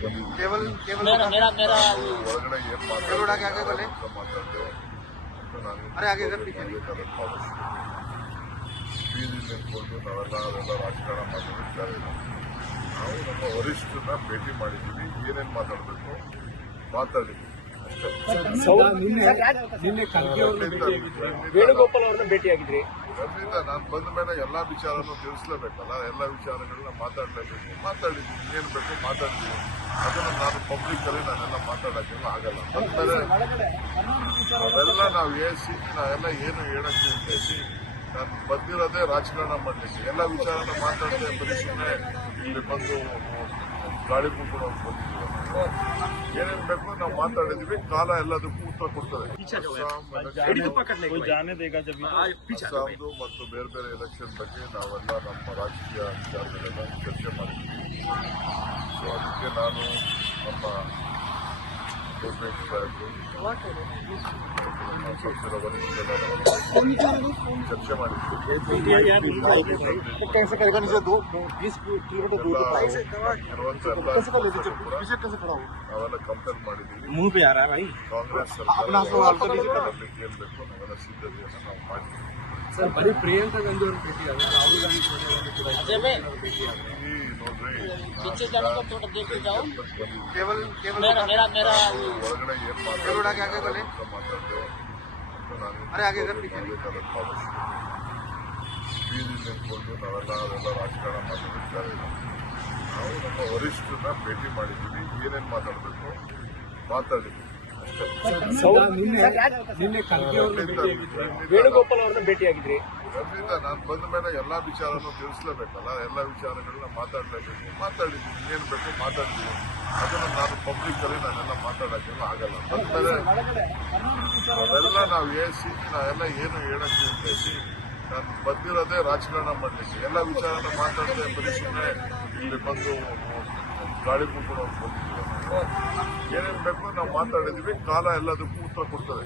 केवल ಹೊರಗಡೆ ಏನ್ ಮಾತಾಡ್ತೇವೆ अरे आगे अगर पीछे ಬೀದಿ ನಿಂತ್ಕೊಂಡು ನಾವೆಲ್ಲ ರಾಜಕಾರಣ ಮಾತಾಡ್ತಾ ಇಲ್ಲ. ನಾವು ನಮ್ಮ ವರಿಷ್ಠರನ್ನ ಭೇಟಿ ಮಾಡಿದ್ದೀವಿ, ಏನೇನು ಮಾತಾಡಬೇಕು ಮಾತಾಡಿದ್ವಿ ಅಷ್ಟೇ. ವೇಣುಗೋಪಾಲ್ ಅವರನ್ನ ಭೇಟಿಯಾಗಿದ್ರಿ. ಖಂಡಿತ ನಾನು ಬಂದ ಮೇಲೆ ಎಲ್ಲಾ ವಿಚಾರನೂ ತಿಳಿಸ್ಲೇಬೇಕಲ್ಲ, ಎಲ್ಲ ವಿಚಾರಗಳನ್ನ ಮಾತಾಡಲೇಬೇಕು. ಮಾತಾಡಿದ್ವಿ, ಏನ್ ಬೇಕು ಮಾತಾಡ್ತೀವಿ. ಅದನ್ನು ನಾನು ಪಬ್ಲಿಕ್ ಅಲ್ಲಿ ನಾನೆಲ್ಲ ಮಾತಾಡೋಕ್ಕೆಲ್ಲ ಆಗಲ್ಲ. ಅಂತಾರೆ ಅವೆಲ್ಲ ನಾವು ಏಸಿ ನಾವೆಲ್ಲ ಏನು ಹೇಳಕ್ಕೆ ಉದ್ದೇಶಿ ನಾನು ಬಂದಿರೋದೇ ರಾಜಕಾರಣ ಮಾಡಲಿಕ್ಕೆ. ಎಲ್ಲ ವಿಚಾರನ ಮಾತಾಡದೆ ಬರೀ ಸುಮ್ಮನೆ ಇಲ್ಲಿ ಬಂದು ಗಾಳಿ ಮುಗ್ಕೊಂಡು ಬಂದಿದ್ದೀವಿ. ಏನೇನ್ ಬೇಕು ನಾವು ಮಾತಾಡಿದ್ವಿ, ಕಾಲ ಎಲ್ಲದಕ್ಕೂ ಉತ್ತರ ಕೊಡ್ತದೆ. ಅಸ್ಸಾಂದು ಮತ್ತು ಬೇರೆ ಬೇರೆ ಎಲೆಕ್ಷನ್ ಬಗ್ಗೆ ನಾವೆಲ್ಲ ನಮ್ಮ ರಾಜಕೀಯ ವಿಚಾರಗಳೆಲ್ಲ ಚರ್ಚೆ ಮಾಡಿದ್ವಿ. ಸೊ ಅದಕ್ಕೆ ನಾನು ನಮ್ಮ ಪಕ್ಷದ ವರಿಷ್ಠರೆಲ್ಲ ಚರ್ಚೆ ಮಾಡಿದ್ವಿ. ನಾವೆಲ್ಲ ಕಂಪೇರ್ ಮಾಡಿದ್ದೀವಿ. ಕಾಂಗ್ರೆಸ್ ಸರ್ಕಾರ ಬರ್ಲಿಕ್ಕೆ ಏನ್ ಬೇಕು ನಾವೆಲ್ಲ ಸಿದ್ಧತೆಯನ್ನು ನಾವು ಮಾಡಿದ್ದೀವಿ. ಸರ್, ಬರೀ ಪ್ರಿಯಾಂಕಾ ಗಾಂಧಿ ಅವರು ಭೇಟಿ ರಾಹುಲ್ ಗಾಂಧಿ ಹೊರಗಡೆ ಏನ್ ಮಾತಾಡ್ತೇವೆ अरे आगे अगर पीछे ಬೀದಿ ನಿಂತ್ಕೊಂಡು ನಾವೆಲ್ಲ ರಾಜಕಾರಣ ಮಾತಾಡ್ತಾ ಇಲ್ಲ. ನಾವು ನಮ್ಮ ವರಿಷ್ಠರನ್ನ ಭೇಟಿ ಮಾಡಿದ್ದೀವಿ, ಏನೇನ್ ಮಾತಾಡಬೇಕು ಮಾತಾಡಿದ್ವಿ ಅಷ್ಟೇ. ವೇಣುಗೋಪಾಲ್ ಅವರನ್ನ ಭೇಟಿಯಾಗಿದ್ರಿ. ಖಂಡಿತ ನಾನು ಬಂದ ಮೇಲೆ ಎಲ್ಲಾ ವಿಚಾರನೂ ತಿಳಿಸ್ಲೇಬೇಕಲ್ಲ, ಎಲ್ಲ ವಿಚಾರಗಳನ್ನ ಮಾತಾಡಲೇಬೇಕು. ಮಾತಾಡಿದ್ವಿ, ಏನ್ ಬೇಕು ಮಾತಾಡ್ತೀವಿ. ಅದನ್ನು ನಾನು ಪಬ್ಲಿಕ್ ಅಲ್ಲಿ ನಾನೆಲ್ಲ ಮಾತಾಡೋಕ್ಕೆಲ್ಲ ಆಗಲ್ಲ. ಅಂತಾರೆ ಅವೆಲ್ಲ ನಾವು ಏಸಿ ನಾವೆಲ್ಲ ಏನು ಹೇಳಕ್ಕೆ ಉದ್ದೇಶಿ ನಾನು ಬಂದಿರೋದೇ ರಾಜಕಾರಣ ಮಾಡಲಿಕ್ಕೆ. ಎಲ್ಲ ವಿಚಾರನ ಮಾತಾಡದೆ ಬರೀ ಸುಮ್ಮನೆ ಇಲ್ಲಿ ಬಂದು ಗಾಳಿ ಮುಗ್ಕೊಂಡು ಬಂದಿದ್ದೀವಿ. ಏನೇನ್ ಬೇಕು ನಾವು ಮಾತಾಡಿದ್ವಿ, ಕಾಲ ಎಲ್ಲದಕ್ಕೂ ಉತ್ತರ ಕೊಡ್ತದೆ.